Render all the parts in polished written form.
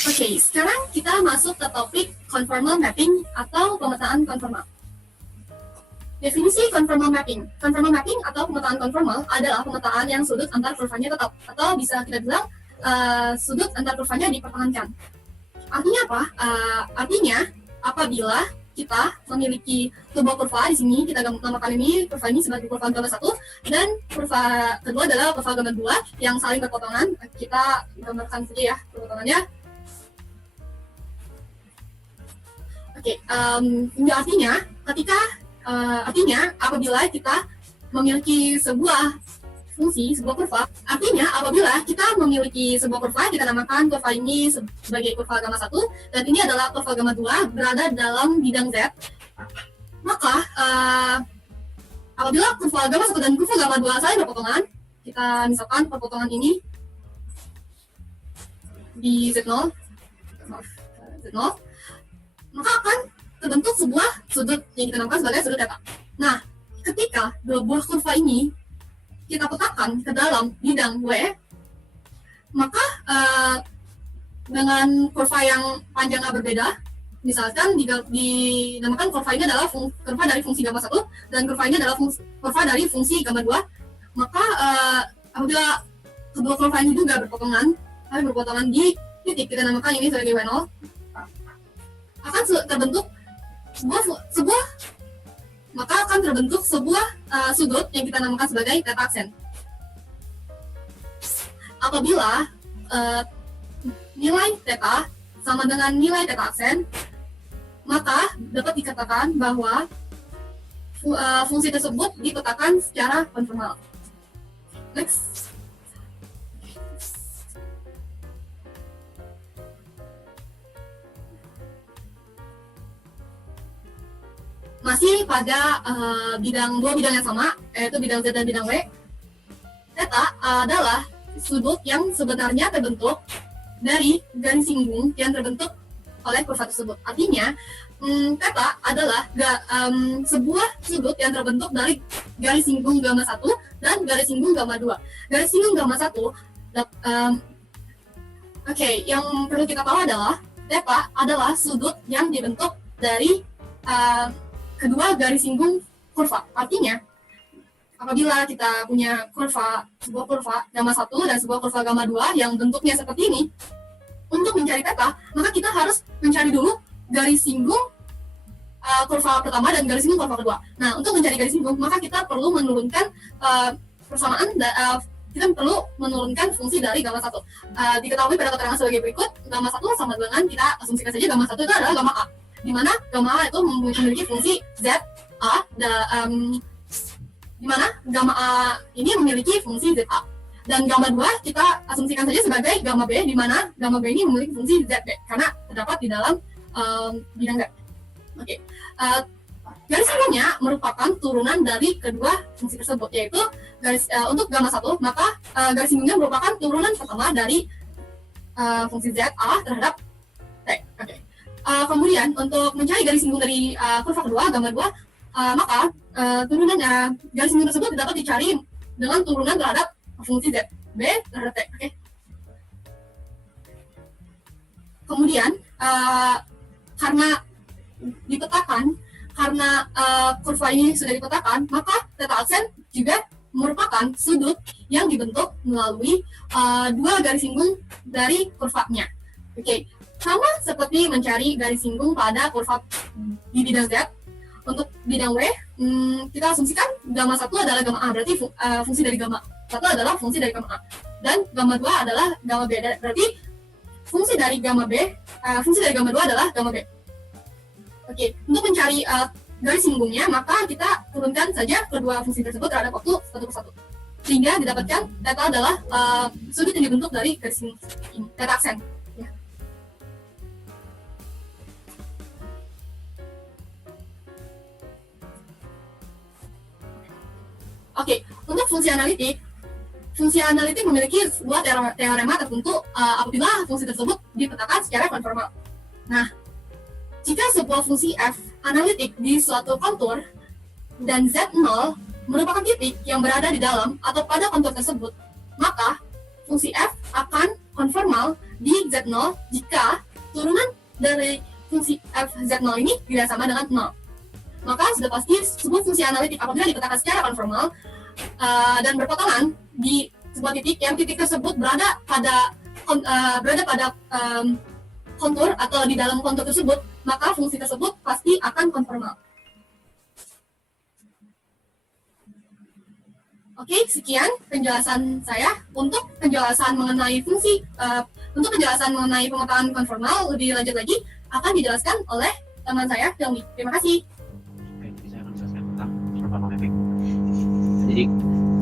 Oke, sekarang kita masuk ke topik conformal mapping atau pemetaan konformal. Definisi conformal mapping. Conformal mapping atau pemetaan konformal adalah pemetaan yang sudut antar kurvanya tetap, atau bisa kita bilang sudut antar kurvanya dipertahankan. Artinya apa? Artinya apabila kita memiliki sebuah kurva di sini, kita namakan ini kurva ini sebagai kurva gamma 1, dan kurva kedua adalah kurva gamma 2 yang saling berpotongan. Kita gambarkan saja ya perpotongannya. Oke, artinya apabila kita memiliki sebuah kurva, artinya apabila kita memiliki sebuah kurva, kita namakan kurva ini sebagai kurva gamma 1, dan ini adalah kurva gamma 2 berada dalam bidang Z, maka apabila kurva gamma 1 dan kurva gamma 2 saling berpotongan, kita misalkan perpotongan ini di Z0, maka akan terbentuk sebuah sudut yang kita namakan sebagai sudut theta. Nah, ketika dua buah kurva ini kita petakan ke dalam bidang W, maka dengan kurva yang panjangnya berbeda, misalkan dinamakan kurva ini adalah kurva dari fungsi gamma 1 dan kurva ini adalah kurva dari fungsi gamma 2, maka apabila kedua kurva ini juga berpotongan di titik, kita namakan ini sebagai W0, akan terbentuk sebuah sudut yang kita namakan sebagai theta aksen. Apabila nilai theta sama dengan nilai theta aksen, maka dapat dikatakan bahwa fungsi tersebut dipetakan secara konformal. Next. Masih pada dua bidang yang sama, yaitu bidang Z dan bidang W, theta adalah sudut yang sebenarnya terbentuk dari garis singgung yang terbentuk oleh kurva tersebut. Artinya, theta adalah sebuah sudut yang terbentuk dari garis singgung gamma 1 dan garis singgung gamma 2. Garis singgung gamma 1, yang perlu kita tahu adalah theta adalah sudut yang dibentuk dari kedua garis singgung kurva. Artinya, apabila kita punya sebuah kurva gamma 1 dan sebuah kurva gamma 2 yang bentuknya seperti ini, untuk mencari theta, maka kita harus mencari dulu garis singgung kurva pertama dan garis singgung kurva kedua. Nah, untuk mencari garis singgung, maka kita perlu menurunkan kita perlu menurunkan fungsi dari gamma 1. Diketahui pada keterangan sebagai berikut, gamma 1 sama dengan, kita asumsikan saja gamma 1 itu adalah gamma A, di mana gamma A itu memiliki fungsi Z A, di mana gamma A ini memiliki fungsi ZA. Dan gamma 2 kita asumsikan saja sebagai gamma B, di mana gamma B ini memiliki fungsi ZB, karena terdapat di dalam bidang Z. Oke. Garis singgungnya merupakan turunan dari kedua fungsi tersebut, yaitu untuk gamma 1, maka garis singgungnya merupakan turunan pertama dari fungsi ZA terhadap T. Oke. Kemudian untuk mencari garis singgung dari kurva kedua, gamma 2, maka garis singgung tersebut dapat dicari dengan turunan terhadap fungsi Z, B terhadap T. Okay. Kemudian karena kurva ini sudah dipetakan, maka theta aksen juga merupakan sudut yang dibentuk melalui dua garis singgung dari kurvanya. Oke. Sama seperti mencari garis singgung pada kurva di bidang Z, untuk bidang W, kita asumsikan gamma 1 adalah gamma A, berarti fungsi dari gamma 1 adalah fungsi dari gamma A, dan gamma 2 adalah gamma B, berarti fungsi dari gamma 2 adalah gamma B. Oke, untuk mencari garis singgungnya, maka kita turunkan saja kedua fungsi tersebut terhadap waktu satu persatu, sehingga didapatkan theta adalah sudut yang dibentuk dari garis singgung ini, theta aksen. Oke, untuk fungsi analitik memiliki sebuah teorema tertentu apabila fungsi tersebut dipetakan secara konformal. Nah, jika sebuah fungsi f analitik di suatu kontur dan Z0 merupakan titik yang berada di dalam atau pada kontur tersebut, maka fungsi f akan konformal di Z0 jika turunan dari fungsi f Z0 ini tidak sama dengan 0. Maka sudah pasti sebuah fungsi analitik apabila dikatakan secara konformal dan berpotongan di sebuah titik yang titik tersebut berada pada kontur atau di dalam kontur tersebut, maka fungsi tersebut pasti akan konformal. Oke, sekian penjelasan saya. Untuk penjelasan mengenai pemetaan konformal lebih lanjut lagi akan dijelaskan oleh teman saya, Helmi. Terima kasih. Oke, jadi saya akan menjelaskan tentang konformal mapping. Jadi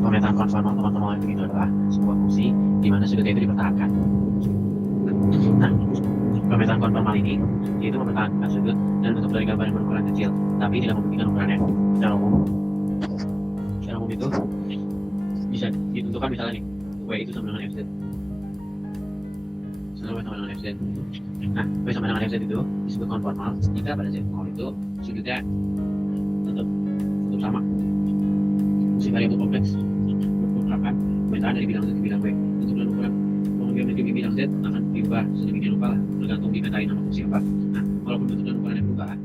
pemetaan konformal mapping itu adalah sebuah fungsi di mana sudutnya itu dipertahankan. Nah, pemetaan konformal ini yaitu mempertahankan sudut dan bentuk dari gambar yang berukuran kecil, tapi tidak membuktikan ukurannya. Secara umum itu bisa ditentukan misalnya nih, W itu sama dengan FZ. W sama dengan FZ. Nah, W sama dengan FZ itu disebut konformal jika pada Z0 itu sudutnya tetap sama. Fungsi variabel kompleks merupakan pemetaan dari bidang Z ke bidang W. Untuk ukuran geometri di bidang Z akan diubah sedemikian rupa lah, tergantung dipetain nama fungsi apa. Nah, walaupun bentuk dan ukurannya berubah,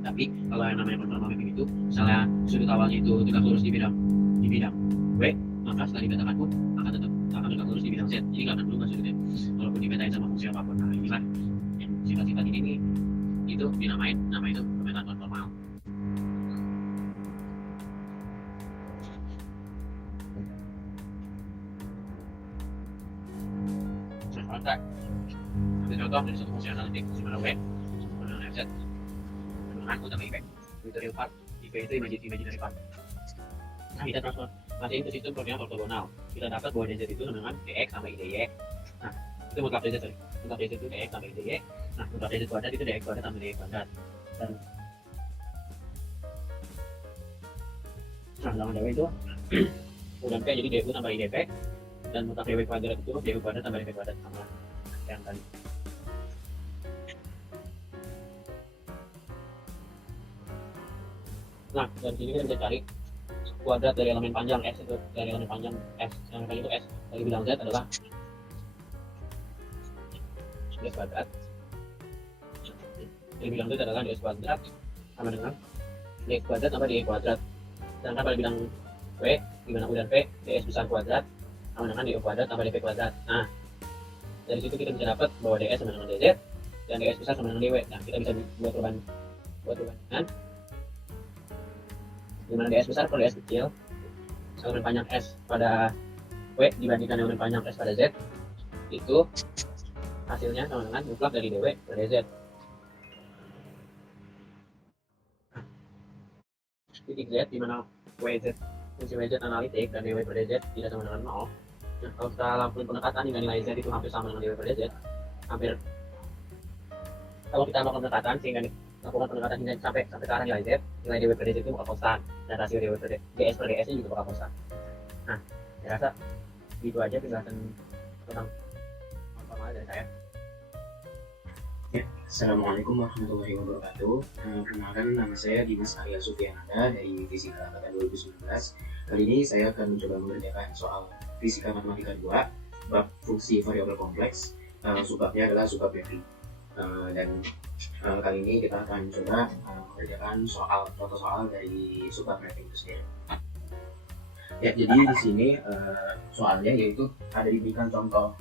tapi kalau yang namanya konformal mapping itu, misalnya sudut awalnya itu tegak lurus di bidang W, maka setelah dipetakan pun akan tegak lurus di bidang Z. Jadi nggak akan berubah sudutnya, walaupun dipetain sama fungsi apapun. Nah, inilah yang sifat-sifat ini nih, itu dinamain itu pemetaan konformal. Ambil contoh dari suatu fungsi analitik di mana W sama dengan FZ dengan U tambah IP itu real part, IP itu imaginary part. Nah, kita transformasiin ke sistem koordinat ortogonal, kita dapat bahwa DZ itu sama dengan DX tambah IDY. Nah, itu mutlak DZ itu DX tambah IDY. Nah, mutlak DZ kuadrat itu DX kuadrat tambah DY kuadrat. Dan dalam DW itu U dan P jadi DU tambah IDP, dan mutlak DW kuadrat itu DU kuadrat tambah DP kuadrat sama yang tadi. Nah, dari sini kita bisa cari kuadrat dari elemen panjang S itu, dari elemen panjang S, elemen panjang itu S dari bidang Z adalah DS kuadrat, dari bidang Z adalah DS kuadrat sama dengan DX kuadrat tambah DY kuadrat. Sedangkan pada bidang W, di mana U dan P, DS besar kuadrat sama dengan DU kuadrat tambah DP kuadrat. Nah, dari situ kita bisa dapat bahwa DS sama dengan DZ dan DS besar sama dengan DW. Nah, kita bisa buat perbandingan di mana DS besar per DS kecil, elemen panjang S pada W dibandingkan elemen panjang S pada Z, itu hasilnya sama dengan mutlak dari DW per DZ. Titik Z di mana WZ, fungsi WZ analitik dan DW per DZ tidak sama dengan 0. Nah, kalau kita lakukan pendekatan hingga nilai Z itu hampir sama dengan DW per DZ, kalau kita melakukan pendekatan sehingga lakukan pendekatan hingga sampai ke arah nilai Z, nilai DW per DZ itu bakal konstan dan rasio DW per DS per DS nya juga bakal konstan. Nah, saya rasa gitu aja penjelasan tentang konformal dari saya. Ya, Assalamualaikum warahmatullahi wabarakatuh. Perkenalkan, nama saya Dimas Arya Sufiananda dari Fisika Angkatan 2019. Kali ini saya akan mencoba mengerjakan soal Fisika Matematika 2 bab fungsi variabel kompleks. Subbabnya adalah subbab Berry. Dan kali ini kita akan mencoba mengerjakan contoh soal dari subbab mapping itu sendiri. Ya, jadi di sini soalnya yaitu ada diberikan contoh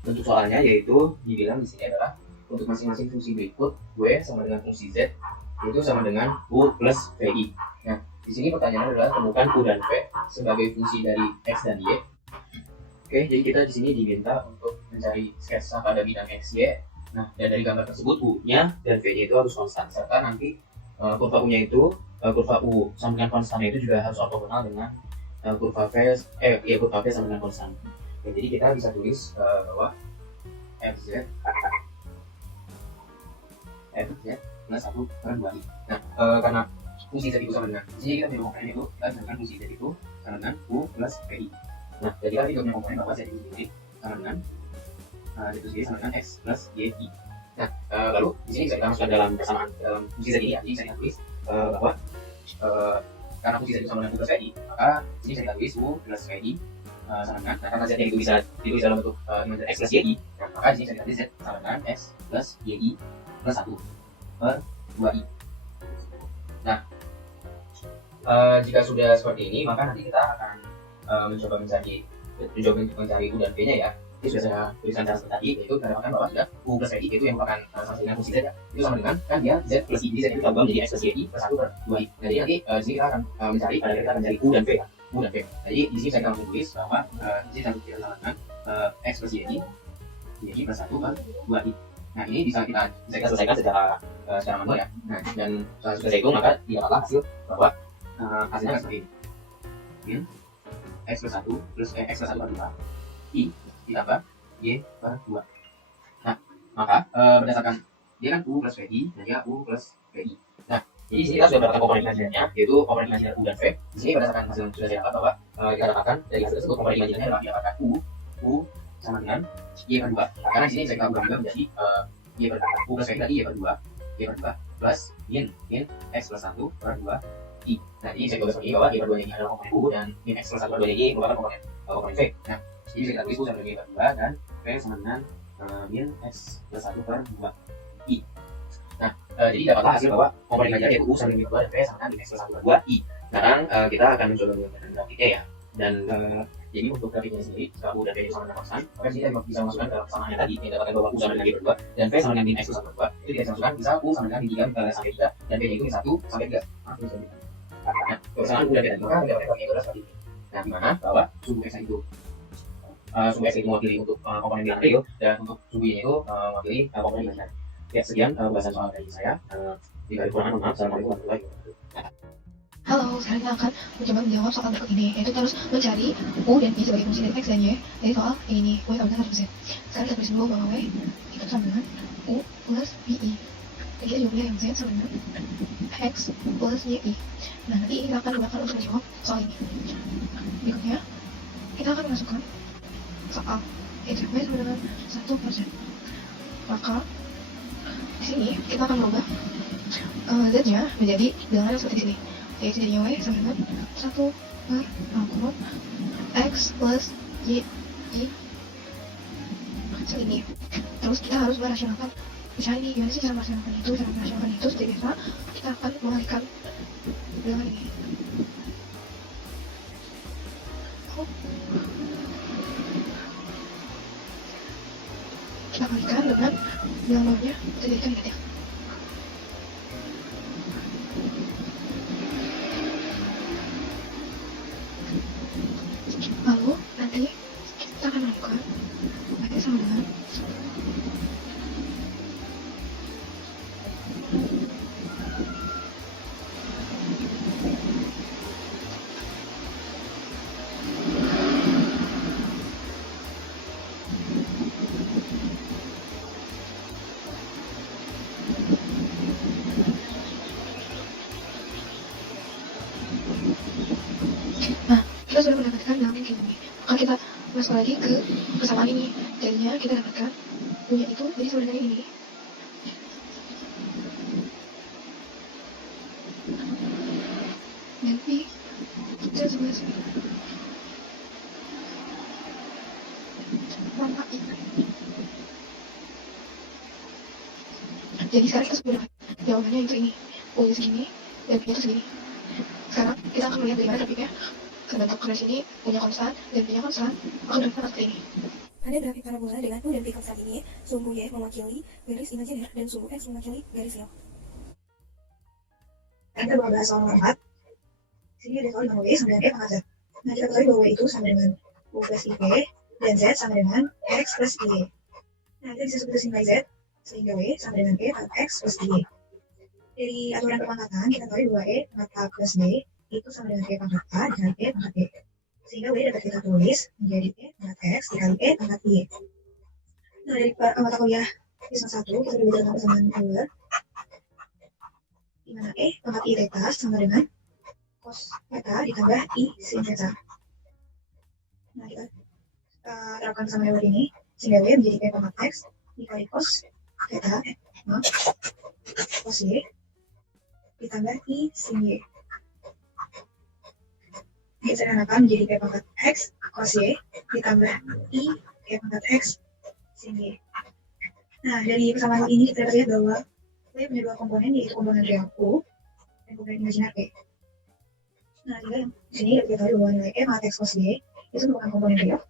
bentuk soalnya, yaitu dibilang di sini adalah untuk masing-masing fungsi berikut W sama dengan fungsi Z itu sama dengan U plus VI. Nah, di sini pertanyaannya adalah temukan U dan V sebagai fungsi dari X dan Y. Oke, jadi kita di sini diminta untuk mencari sketsa pada bidang X, Y. Nah, dan dari gambar tersebut U-nya dan V-nya itu harus konstan, serta nanti kurva U-nya itu, kurva U sama dengan konstannya itu juga harus ortogonal dengan kurva V sama dengan konstan. Ya, jadi kita bisa tulis bahwa FZ plus 1 per 2i. Nah, karena fungsi Z itu sama dengan, di sini kita punya komponen itu, kita misalkan fungsi Z itu sama dengan U plus VI. Nah, jadi kita punya komponen bahwa Z itu sendiri sama dengan sama dengan X plus YI. Nah, lalu di sini bisa kita masukkan dalam persamaan dalam fungsi Z ini, bisa kita tulis bahwa karena fungsi Z itu sama dengan U plus VI, maka di sini bisa kita tulis U plus VI sama dengan, nah karena z-nya itu bisa ditulis dalam bentuk x plus y, nah, maka di sini bisa dikatakan z sama dengan x plus y plus 1 per 2i. Nah, jika sudah seperti ini, maka nanti kita akan mencoba mencari u dan v-nya ya. Ini sudah saya tuliskan cara seperti tadi, yaitu kita dapatkan bahwa sudah u plus v itu yang merupakan sama dengan fungsi z ya, itu sama dengan kan dia z plus i, jadi z itu kita ubah menjadi x plus y plus 1 per 2i. Jadi nanti di sini kita akan mencari, pada kita akan mencari u dan v ya, u dan v. Jadi di sini saya akan tulis bahwa di sini kita sama dengan x plus y plus 1 per 2i. Nah ini bisa kita selesaikan secara manual ya. Nah dan setelah sudah saya hitung, maka didapatlah hasil bahwa hasilnya seperti ini. X plus 1 plus x plus 1 per 2 i ditambah y per 2. Nah maka berdasarkan dia kan u plus vi dan dia u plus vi. Nah jadi di sini kita sudah mendapatkan komponen imajinasinya, yaitu komponen imajinasi u dan v. Di sini berdasarkan hasil yang sudah saya dapat bahwa kita dapatkan dari hasil tersebut komponen imajinasinya adalah didapatkan u sama dengan y per 2. Karena di sini saya ubah menjadi y per 2. U plus v tadi y per 2 plus min x plus 1 per 2 i. Nah ini saya tulis seperti ini bahwa y per 2 ini adalah komponen u dan min x plus 1 per 2 i merupakan komponen v. Nah jadi kita tulis u sama dengan y per 2 dan v sama dengan min x plus 1 per 2 i. Nah jadi dapatlah hasil bahwa komponen imajinasi yaitu u sama dengan y per 2 dan v sama dengan min x plus 1 per 2 i. Sekarang kita akan mencoba menggunakan grafiknya ya. Dan jadi untuk grafiknya sendiri, jika u dan v itu sama dengan konstan, maka kita bisa masukkan ke persamaannya tadi, yang dapatkan bahwa u sama dengan y per 2 dan v sama dengan min x plus 1 per 2. Itu kita bisa masukkan, misal u sama dengan min 3 sampai 3 dan v nya itu min 1 sampai 3. Nah, persamaan u dan v tadi, maka dapatkan grafiknya itu adalah seperti ini. Nah, di mana bahwa sumbu x itu mewakili untuk komponen bilangan real dan untuk sumbu y itu mewakili komponen imaginary. Ya, sekian pembahasan soal dari saya. Jika ada kekurangan, mohon maaf. Assalamualaikum warahmatullahi wabarakatuh. Halo, sekarang kita akan mencoba menjawab soal berikut ini, yaitu kita harus mencari u dan v sebagai fungsi dari x dan y. Jadi soal ini, y sama dengan 1%. Sekarang kita tulis dulu bahwa y itu sama dengan u plus vi. Dan kita juga punya yang z sama dengan x plus yi. Nah, nanti kita akan gunakan untuk menjawab soal ini. Berikutnya, kita akan masukkan soal, yaitu y sama dengan 1%. Maka, di sini kita akan merubah z-nya menjadi bilangan seperti di sini. Yaitu jadinya y sama dengan 1 per 60 x plus y segini. Terus kita harus merasionalkan. Misalnya ini gimana sih cara merasionalkan itu? Cara merasionalkan itu seperti biasa kita akan mengalihkan bilangan ini. Kita alihkan dengan bilangan bawahnya kita jadikan negatif. Lalu nanti kita akan melakukan y sama dengan kita sudah mendapatkan bilangan yang ini. Maka kita masuk lagi ke persamaan ini. Jadinya kita dapatkan punya itu jadi sama dengan ini. Dan v kita sebelah sini. Maka i. Jadi sekarang kita sudah dapat jawabannya itu ini. U-nya segini dan v-nya itu segini. Sekarang kita akan melihat bagaimana grafiknya. Bentuk garis ini punya konstan dan punya konstan, maka grafiknya seperti ini. Pada grafik parabola dengan u dan v konstan ini, sumbu y mewakili garis imajiner dan sumbu x mewakili garis real. Kita bahas soal nomor 4. Sini ada soal bahwa y sama dengan f pangkat z. Nah, kita ketahui bahwa y itu sama dengan u plus iv dan z sama dengan x plus y. Nah, kita bisa substitusi nilai z sehingga y sama dengan e pangkat x plus y. Dari aturan pemangkatan, kita tahu bahwa e pangkat a plus b itu sama dengan e pangkat a dikali e pangkat b. Sehingga y dapat kita tulis menjadi e pangkat x dikali e pangkat y. Nah, dari mata kuliah semester 1 kita belajar tentang persamaan polar, di mana e pangkat i theta sama dengan cos theta ditambah i sin theta. Nah, kita terapkan persamaan polar ini sehingga y menjadi e pangkat x dikali cos theta cos y ditambah i sin y. disederhanakan menjadi P pangkat X cos Y ditambah I P pangkat X sin Y. Nah, dari persamaan ini kita dapat lihat bahwa W punya dua komponen, yaitu komponen real U dan komponen imajiner P. Nah, juga yang di sini dapat diketahui bahwa nilai E pangkat X cos Y itu merupakan komponen real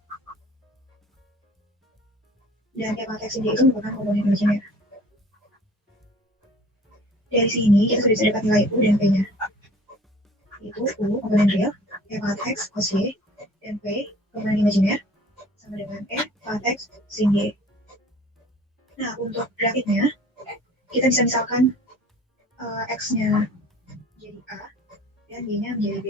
dan E pangkat X sin Y itu merupakan komponen imajiner. Dari sini kita sudah bisa dapat nilai U dan P-nya. Itu U komponen real, E pangkat X cos Y, dan P komponen imajiner sama dengan E pangkat X sin Y. Nah, untuk grafiknya, kita bisa misalkan X-nya jadi A dan Y-nya menjadi B.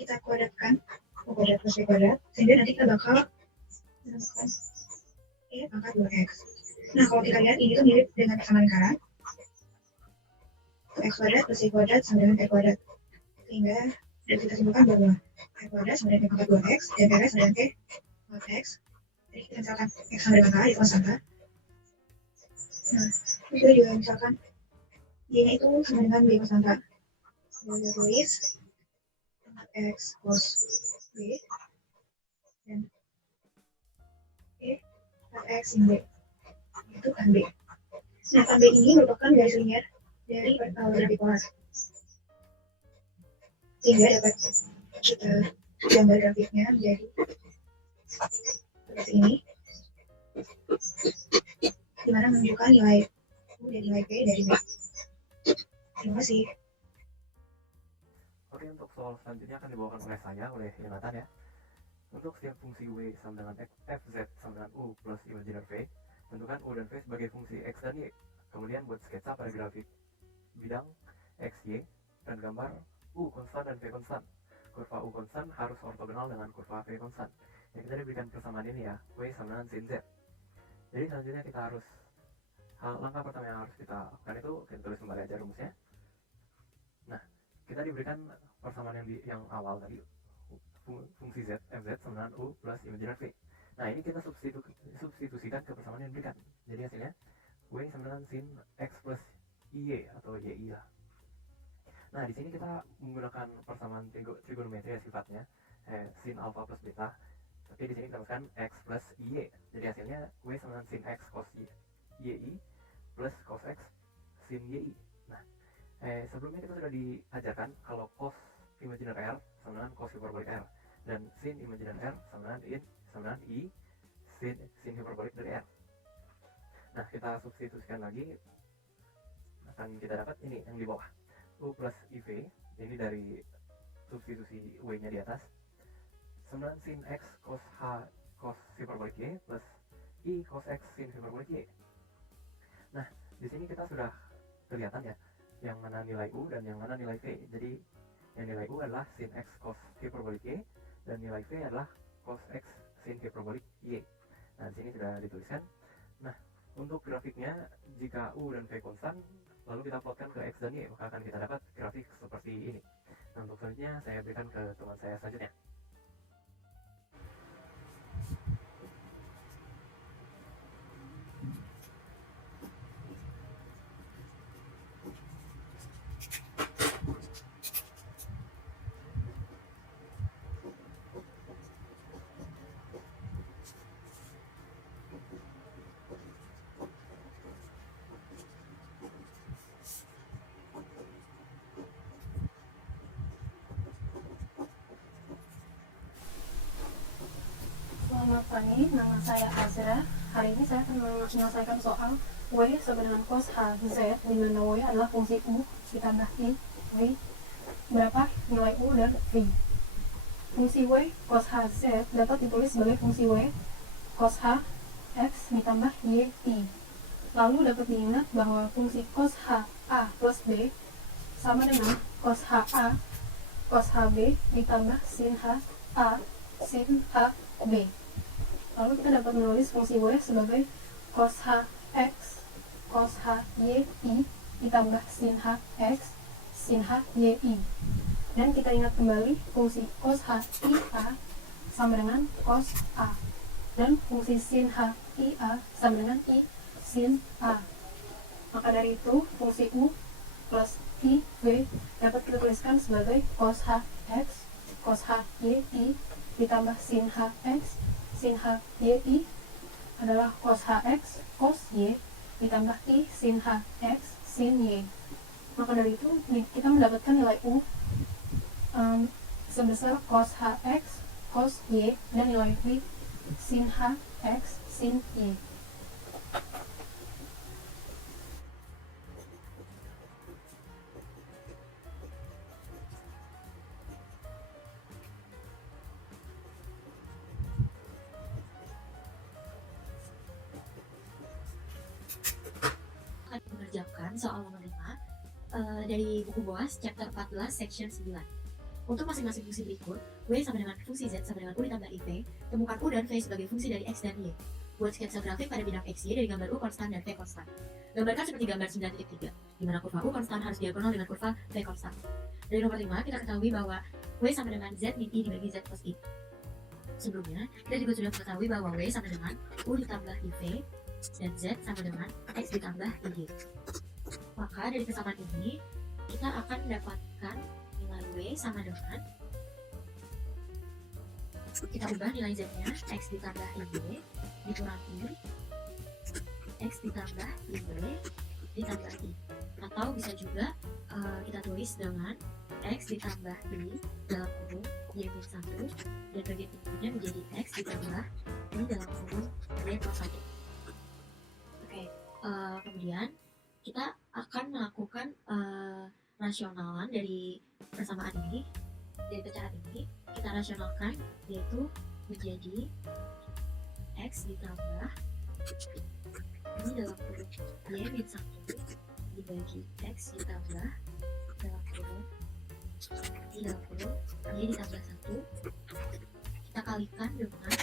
Kita kuadratkan, U kuadrat plus B kuadrat, sehingga nanti kita bakal menemukan E pangkat 2X. Nah, kalau kita lihat ini tuh mirip dengan persamaan lingkaran. X kuadrat plus Y kuadrat sama dengan R kuadrat. Sehingga dapat kita simpulkan bahwa R kuadrat sama dengan E pangkat 2X dan R sama dengan T pangkat X. Jadi kita misalkan X sama dengan A, itu konstanta. Nah, kita juga misalkan Y-nya itu sama dengan B konstanta. Kita tulis X cos B dan E pangkat X sin B. Itu tan B. Nah, tan B ini merupakan garis linier dari grafik polar. Sehingga dapat kita gambar grafiknya menjadi seperti ini, di mana menunjukkan nilai U dan nilai P dari B. Terima kasih. Oke, untuk soal selanjutnya akan dibawakan oleh saya, oleh Yonatan ya. Untuk setiap fungsi W sama dengan fz sama dengan U plus imajiner V, tentukan U dan V sebagai fungsi X dan Y. Kemudian buat sketsa pada grafik bidang X, Y, dan gambar U konstan dan V konstan. Kurva U konstan harus ortogonal dengan kurva V konstan. Yang kita diberikan persamaan ini ya, W sama dengan sin Z. Jadi selanjutnya kita harus, langkah pertama yang harus kita lakukan itu, kita tulis kembali aja rumusnya. Nah, kita diberikan persamaan yang awal tadi, fungsi Z, fz sama dengan U plus imajiner V. Nah, ini kita substitusikan ke persamaan yang diberikan. Jadi hasilnya W sama dengan sin X plus Y atau YI lah. Nah, di sini kita menggunakan persamaan trigonometri ya sifatnya, sin alpha plus beta. Tapi di sini kita tuliskan X plus Y. Jadi hasilnya W sama dengan sin X cos YI plus cos X sin YI. Nah, sebelumnya kita sudah diajarkan kalau cos imajiner R sama dengan cos hiperbolik R, dan sin imajiner R sama dengan I sin hiperbolik dari R. Nah, kita substitusikan lagi, akan kita dapat ini yang di bawah, U plus IV, ini dari substitusi W-nya di atas, sama dengan sin X cos hiperbolik Y plus I cos X sin hiperbolik Y. Nah, di sini kita sudah kelihatan ya, yang mana nilai U dan yang mana nilai V. Jadi, yang nilai U adalah sin X cos hiperbolik Y, dan nilai V adalah cos X sin hiperbolik Y. Nah, di sini sudah dituliskan. Nah, untuk grafiknya, jika U dan V konstan, lalu kita plotkan ke X dan Y, maka akan kita dapat grafik seperti ini. Nah, untuk selanjutnya saya berikan ke teman saya selanjutnya. Selamat pagi, nama saya Azra. Hari ini saya akan menyelesaikan soal W sama dengan cos HZ, di mana W adalah fungsi U ditambah I, V. Berapa nilai U dan V? Fungsi W cos HZ dapat ditulis sebagai fungsi W cos H X ditambah Y I. Lalu dapat diingat bahwa fungsi cos H A plus B sama dengan cos H A cos HB ditambah sin H A sin H B. Lalu kita dapat menulis fungsi W sebagai cos H X cos H Y I ditambah sin H X sin H Y I. Dan kita ingat kembali fungsi cos H I A sama dengan cos A, dan fungsi sin H I A sama dengan I sin A. Maka dari itu fungsi U plus I V dapat kita tuliskan sebagai cos H X, cos H Y I ditambah sin H X, sin H Y I adalah cos H X, cos Y ditambah I sin H X, sin Y. Maka dari itu kita mendapatkan nilai U sebesar cos H X, cos Y dan nilai V sin H X, sin Y. Akan mengerjakan soal nomor 5 dari buku BOAS chapter 14 section 9. Untuk masing-masing fungsi berikut, W sama dengan fungsi Z sama dengan U ditambah IV, temukan U dan V sebagai fungsi dari X dan Y. Buat sketsa grafik pada bidang XY dari gambar U konstan dan V konstan. Gambarkan seperti gambar 9.3, di mana kurva U konstan harus diagonal dengan kurva V konstan. Dari nomor 5, kita ketahui bahwa W sama dengan Z min I dibagi Z plus I. Sebelumnya, kita juga sudah mengetahui bahwa W sama dengan U ditambah IV, dan Z sama dengan X ditambah I. Maka dari kesamaan ini, kita akan mendapatkan nilai W sama dengan, kita ubah nilai Z-nya, X ditambah I dikurangi X ditambah I ditambah I. Atau bisa juga kita tulis dengan X ditambah I dalam kurung Y min 1 dan bagian intinya menjadi X ditambah I dalam kurung Y plus 1. Oke, kemudian kita akan melakukan rasionalan dari persamaan ini, dari pecahan ini kita rasionalkan, yaitu menjadi X ditambah ini dalam kurung Y min 1 dibagi X ditambah dalam kurung Y dalam kurung Y ditambah 1, kita kalikan dengan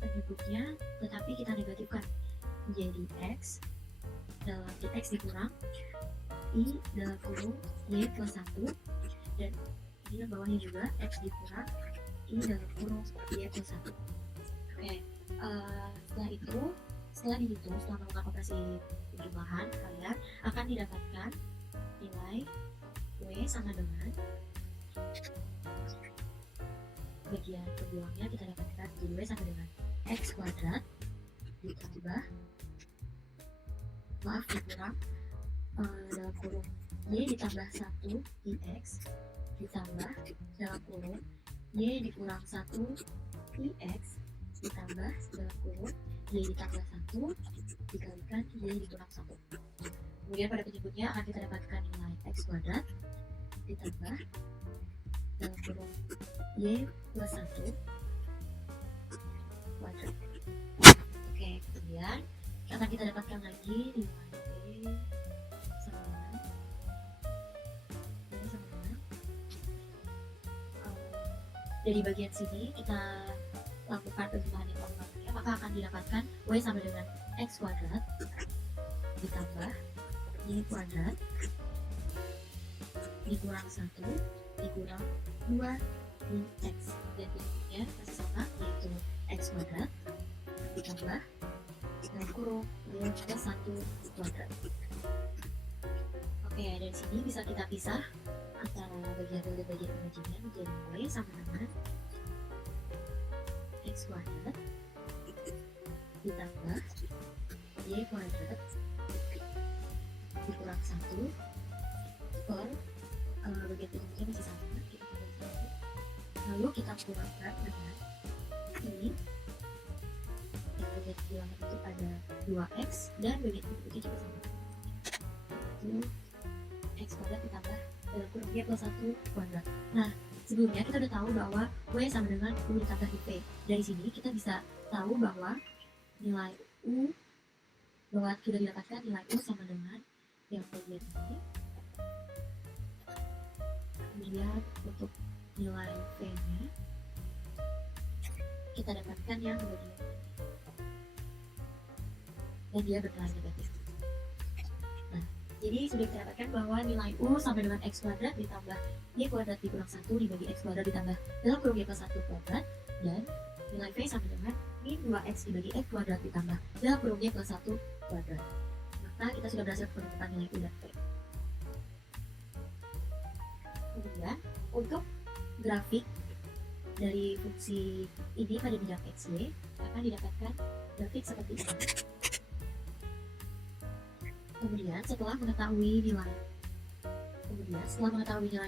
penyebutnya, tetapi kita negatifkan menjadi X dalam X dikurang I dalam kurung Y plus 1, dan ini yang bawahnya juga X dikurang I dalam kurung Y plus 1. Oke, setelah dihitung, setelah melakukan operasi penjumlahan, kalian akan didapatkan nilai W sama dengan bagian pembuangnya kita dapatkan jadi W sama dengan X kuadrat ditambah dikurang dalam kurung Y ditambah 1 IX ditambah dalam kurung Y dikurang 1 IX ditambah dalam kurung Y ditambah 1 dikalikan Y dikurang 1. Kemudian pada penyebutnya akan kita dapatkan nilai X kuadrat ditambah dalam kurung Y plus 1 kuadrat. Oke, kemudian akan kita dapatkan lagi nilai Y sama dengan dari bagian sini kita lakukan penjumlahan informasinya, maka akan didapatkan W sama dengan X kuadrat ditambah Y kuadrat dikurang 1 dikurang 2 X, dan bentuknya masih sama, yaitu X kuadrat ditambah dalam kurung Y plus 1 kuadrat. Oke, dari sini bisa kita pisah antara bagian real dan bagian imajiner menjadi Y sama dengan X kuadrat ditambah Y kuadrat dikurang 1 per bagian bentuknya masih sama, kita tambah 1, lalu kita kurangkan dengan ini yang bagian bilangan itu ada 2X dan bagian bentuknya juga sama, itu X kuadrat ditambah dalam kurung Y plus 1 kuadrat. Nah, sebelumnya kita udah tahu bahwa W sama dengan U ditambah IP. Dari sini kita bisa tahu bahwa nilai U, bahwa sudah didapatkan nilai U sama dengan yang bagian ini. Kemudian untuk nilai V-nya kita dapatkan yang bagian ini, dan dia berkala negatif. Nah, jadi sudah kita dapatkan bahwa nilai U sama dengan X kuadrat ditambah Y kuadrat dikurang 1 dibagi X kuadrat ditambah dalam kurung Y plus 1 kuadrat, dan nilai V sama dengan min 2X dibagi X kuadrat ditambah dalam kurung Y plus 1 kuadrat. Maka kita sudah berhasil menemukan nilai U dan V. Kemudian untuk grafik dari fungsi ini pada bidang XY akan didapatkan grafik seperti ini. Kemudian setelah mengetahui nilai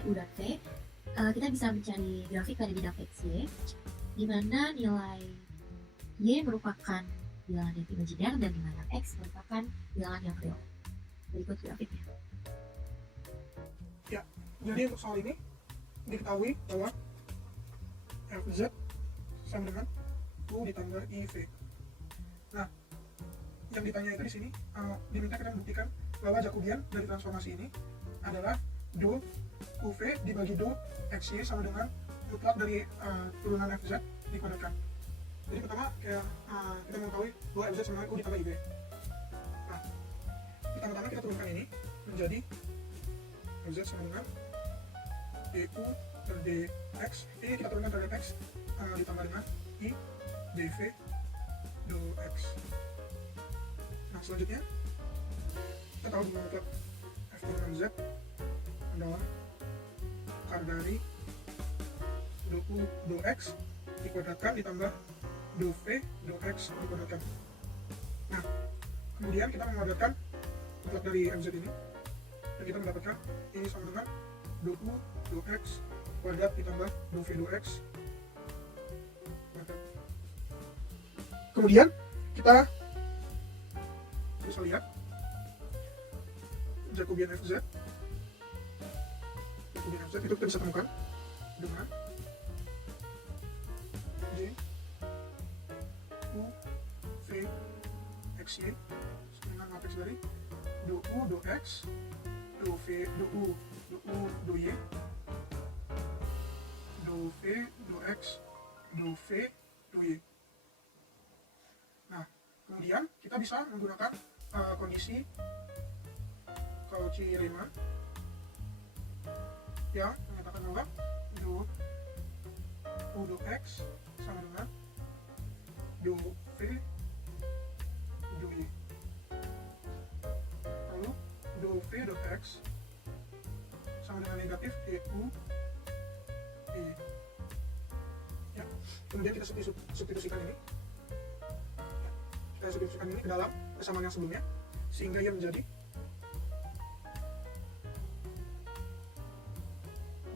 U dan V, kita bisa mencari grafik pada bidang XY, di mana nilai Y merupakan bilangan yang imajiner dan di mana X merupakan bilangan yang real. Berikut grafiknya. Jadi untuk soal ini diketahui bahwa FZ sama dengan U ditambah IV. Nah, yang ditanya itu di sini diminta kita membuktikan bahwa Jacobian dari transformasi ini adalah do UV dibagi do XY sama dengan mutlak dari turunan FZ dikuadratkan. Jadi pertama kayak kita mengetahui bahwa FZ sama dengan U ditambah IV. Nah, pertama-tama kita turunkan ini menjadi FZ sama dengan DU per DX. Ini kita turunkan terhadap X ditambah dengan I dV do X. Nah, selanjutnya kita tahu bahwa mutlak F turunan Z adalah akar dari do U do X dikuadratkan ditambah do V do X dikuadratkan. Nah, kemudian kita menguadratkan mutlak dari MZ ini dan kita mendapatkan ini sama dengan do U do X kuadrat ditambah do V do X kuadrat. Kemudian kita bisa lihat Jacobian FZ itu kita bisa temukan dengan J U V XY dengan matriks dari do U do X do V do U do Y do V do X do V do Y. Nah, kemudian kita bisa menggunakan kondisi Cauchy-Riemann yang menyatakan bahwa do U do X sama dengan do V do Y. Lalu do V do X sama dengan negatif DU Y. Ya, kemudian kita substitusikan ini. Kita substitusikan ini ke dalam kesamaan yang sebelumnya sehingga ia menjadi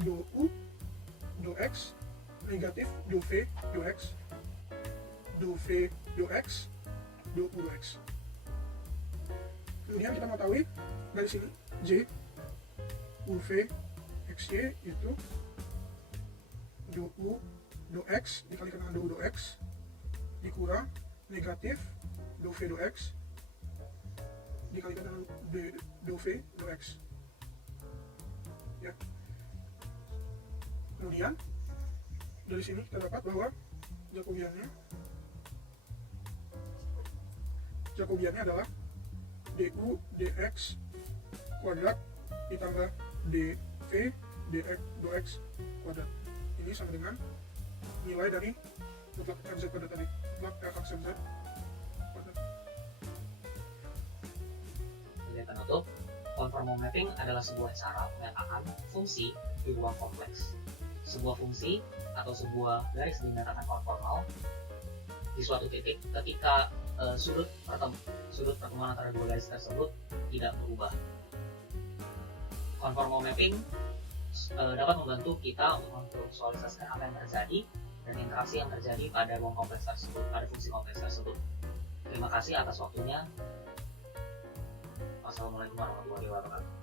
do U do X negatif do V do X do V do X do U do X. Kemudian kita mengetahui dari sini J U V XY itu do U do X dikalikan dengan do U do X dikurang negatif do V do X dikalikan dengan do V do X. Ya. Kemudian dari sini kita dapat bahwa Jacobiannya adalah du dx kuadrat ditambah dv dx do x kuadrat. Ini sama dengan nilai dari mutlak fz kuadrat tadi, mutlak fx z kuadrat. Sebagai penutup, conformal mapping adalah sebuah cara memetakan fungsi di ruang kompleks. Sebuah fungsi atau sebuah garis dinyatakan konformal di suatu titik ketika sudut pertemuan antara dua garis tersebut tidak berubah. Conformal mapping dapat membantu kita untuk memvisualisasikan apa yang terjadi dan interaksi yang terjadi pada ruang kompleks tersebut, pada fungsi kompleks tersebut. Terima kasih atas waktunya. Wassalamualaikum warahmatullahi wabarakatuh.